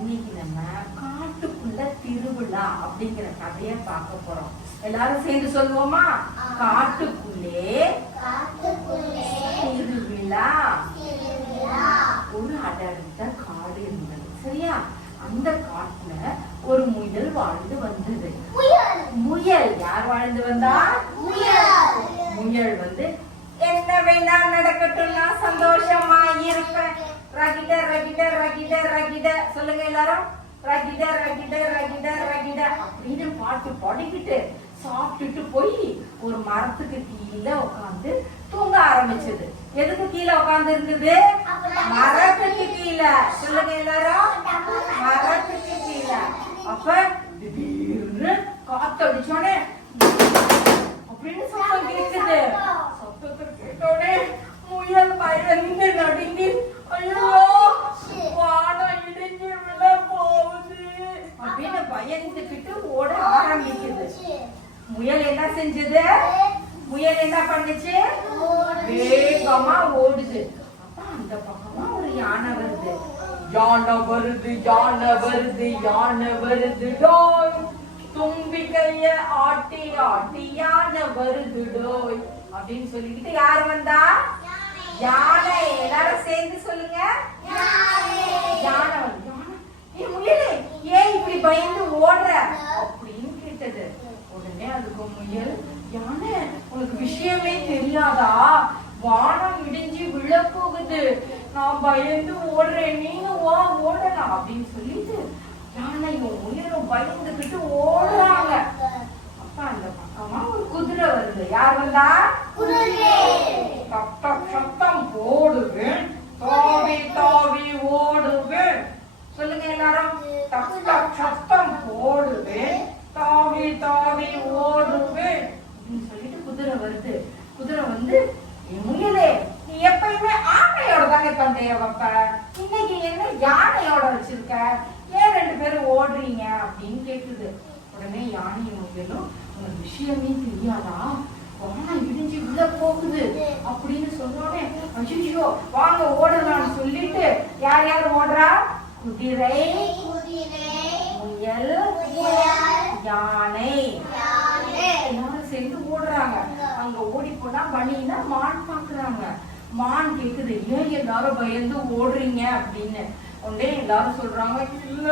இன்னைக்கு நம்ம காட்டுக்குள்ள திருவிழா அப்படிங்கிற கதைய பார்க்க போறோம். எல்லாரும் சேர்ந்து சொல்லுவோமா? காட்டுக்குள்ளே திருவிழா. ஒரு அடர்ந்த காடு இருந்தது. சரியா? அந்த காட்டுல ஒரு முயல் வாழ்ந்து வந்தது. முயல் யார் வாழ்ந்து வந்தா? முயல் வந்து என்ன வேணா நடக்கட்டும், நான் சந்தோஷமா இருப்பேன். ரகிட ரகிட ரகிட ரகிட சொல்லுங்க எல்லாரும். ரகிட ரகிட ரகிட ரகிட அப்படின்னு பாட்டு பாடிக்கிட்டு சாப்பிட்டுட்டு போய் ஒரு மரத்துக்கு கீழே உட்காந்து தூங்க ஆரம்பிச்சது. எதுக்கு கீழே உட்கார்ந்து இருந்தது? மரத்துக்கு கீழே. சொல்லுங்க எல்லாரும். மரத்துக்கு கீழே. அப்ப திடீர்னு காத்தடிச்சோடனே அப்படின்னு சத்தம் கேட்குது. சத்தத்தை கேட்டோடனே முயல் பயந்து நடுங்கி, ஐயோ வானம் இடிஞ்சு விழ போகுது அப்படின்னு பயந்துக்கிட்டு ஓட ஆரம்பிக்குது. முயல் என்ன செஞ்சது? முயல் என்ன பண்ணுச்சு? வேகமா ஓடுது. அப்ப அந்த பக்கமா ஒரு யானை வருது. யானை வருது, யானை வருது, யானை வருது டோய், தும்பிக்கைய ஆட்டி ஆட்டி யானை வருது டோய் அப்படின்னு சொல்லிக்கிட்டு யார் வந்தா? யானை. எல்லாரும் சேர்ந்து சொல்லுங்க. யானை வந்து, ஏன் முயலே ஏன் இப்படி பயந்து ஓடுற அப்படின்னு கேட்டது. உடனே அதுக்கு முயல், யானை உனக்கு விஷயமே தெரியாதா? வானம் இடிஞ்சு விழ போகுது, நான் பயந்து ஓடுறேன், நீங்க ஓடலாம் அப்படின்னு சொல்லிட்டு யானையும் முயலும் பயந்துகிட்டு ஓடுறாங்க. அப்ப அந்த பக்கமா ஒரு குதிரை வருது. யார் வந்தா? சத்தம் போடுவேன், தாவி தாவி ஓடுவேன். சொல்லுங்க எல்லாரும். சத்தம் போடுவேன், தாவி தாவி ஓடுவேன் அப்படின்னு சொல்லிட்டு குதிரை வருது. குதிரை வந்து, முயலே நீ எப்பயுமே ஆமையோட தானே பந்தய வைப்ப, இன்னைக்கு என்ன யானையோட வச்சிருக்க, ஏன் ரெண்டு பேரும் ஓடுறீங்க அப்படின்னு கேக்குது. உடனே யானையும் முயலும், உனக்கு விஷயமே தெரியாதா? வானம் இடிஞ்சு விழ போகுது அப்படின்னு சொன்னோடனே, ஐயோ வாங்க ஓடலாம்னு சொல்லிட்டு யார் யார் ஓடுறா? குதிரை, முயல், யானை எல்லாரும் சேர்ந்து ஓடுறாங்க. அங்க ஓடி போனா பனினா மான் பாக்குறாங்க. மான் கேக்குது, ஏன் எல்லாரும் பயந்து ஓடுறீங்க அப்படின்னு. உடனே எல்லாரும் சொல்றாங்க, இல்ல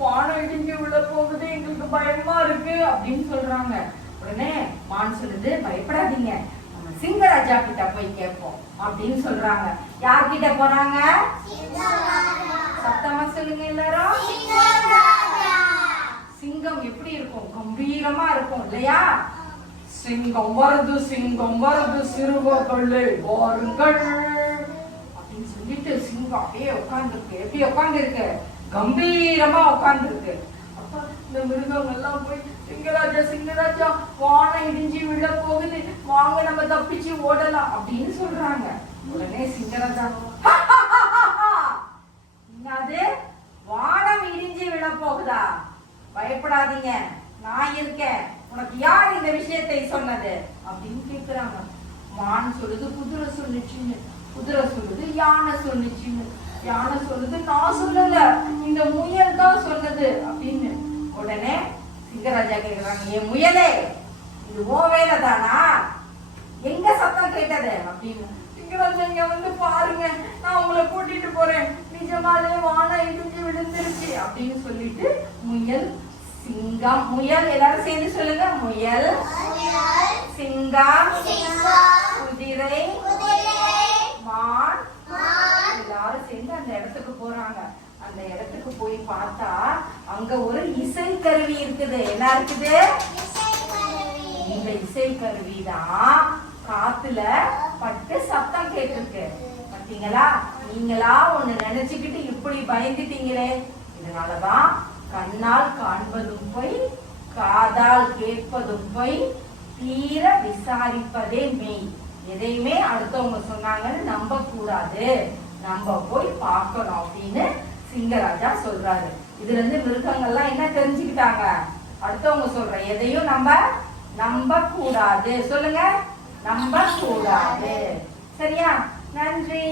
வானம் இடிஞ்சு விழ போகுது, எங்களுக்கு பயமா இருக்கு அப்படின்னு சொல்றாங்க. உடனே மான் சொல்லுது, பயப்படாதீங்க, நம்ம சிங்கராஜா கிட்ட போய் கேட்போம் அப்படின்னு சொல்றாங்க. யார்கிட்ட போறாங்க? சத்தமா சொல்லுங்க எல்லாரும். சிங்கம் எப்படி இருக்கும்? கம்பீரமா இருக்கும் இல்லையா? சிங்கம் வருது, சிங்கம் வருது, சிறுவர்களே வாருங்கள் அப்படின்னு சொல்லிட்டு சிங்கம் அப்படியே உட்கார்ந்துருக்கு. எப்படி உட்கார்ந்துருக்கு? கம்பீரமா உட்கார்ந்துருக்கு. அப்ப இந்த மிருகங்கள் எல்லாம் போய், சிங்கராஜா சிங்கராஜா வானம் இடிஞ்சு விழ போகுது, வாங்க நம்ம தப்பிச்சு ஓடலாம் அப்படின்னு சொல்றாங்க. உடனே சிங்கராஜா, அது வானம் இடிஞ்சு விழ போகுதா? பயப்படாதீங்க, நான் இருக்கேன், உனக்கு யார் இந்த விஷயத்தை சொன்னது அப்படின்னு கேக்குறாங்க. மான் சொல்லுது, குதிரை சொல்லுச்சுன்னு. குதிரை சொல்லுது, யானை சொல்லுச்சுன்னு. யானை சொல்லுது, நான் சொல்லல, இந்த முயல் தான் சொன்னது அப்படின்னு. உடனே சிங்கராஜா கேக்குறாங்க, ஏன் முயலே, இது ஓ வேலை தானா? எங்க சத்தம் கேட்டது அப்படின்னு. சிங்கராஜா, இங்க வந்து பாருங்க, நான் உங்களை கூட்டிட்டு போறேன், நிஜமாலே வானம் இடிஞ்சு விழுந்துருச்சு அப்படின்னு சொல்லிட்டு முயல், சிங்கம், முயல் எல்லாரும் சேர்ந்து சொல்லுங்க. முயல், சிங்கம், குதிரை, மான் எல்லாரும் சேர்ந்து அந்த இடத்துக்கு போறாங்க. அந்த இடத்துக்கு போய் பார்த்தா அங்க ஒரு இசை கருவி இருக்குது. என்ன இருக்குது? இந்த இசை கருவி தான் காத்துல பட்டு சத்தம் கேட்டிருக்கு. பாத்தீங்களா? நீங்களா ஒண்ணு நினைச்சுக்கிட்டு இப்படி பயந்துட்டீங்களே. இதனாலதான் கண்ணால் காண்பதும் போய், காதால் கேட்பதும் போய், தீர விசாரிப்பதே மெய். எதையுமே அடுத்தவங்க சொன்னாங்கன்னு நம்ப கூடாது, நம்ம போய் பார்க்கணும் அப்படின்னு சிங்கராஜா சொல்றாரு. இதுல இருந்து மிருகங்கள்லாம் என்ன தெரிஞ்சுக்கிட்டாங்க? அடுத்தவங்க சொல்ற எதையும் நம்ம நம்ப கூடாது. சொல்லுங்க, நம்ப கூடாது. சரியா? நன்றி.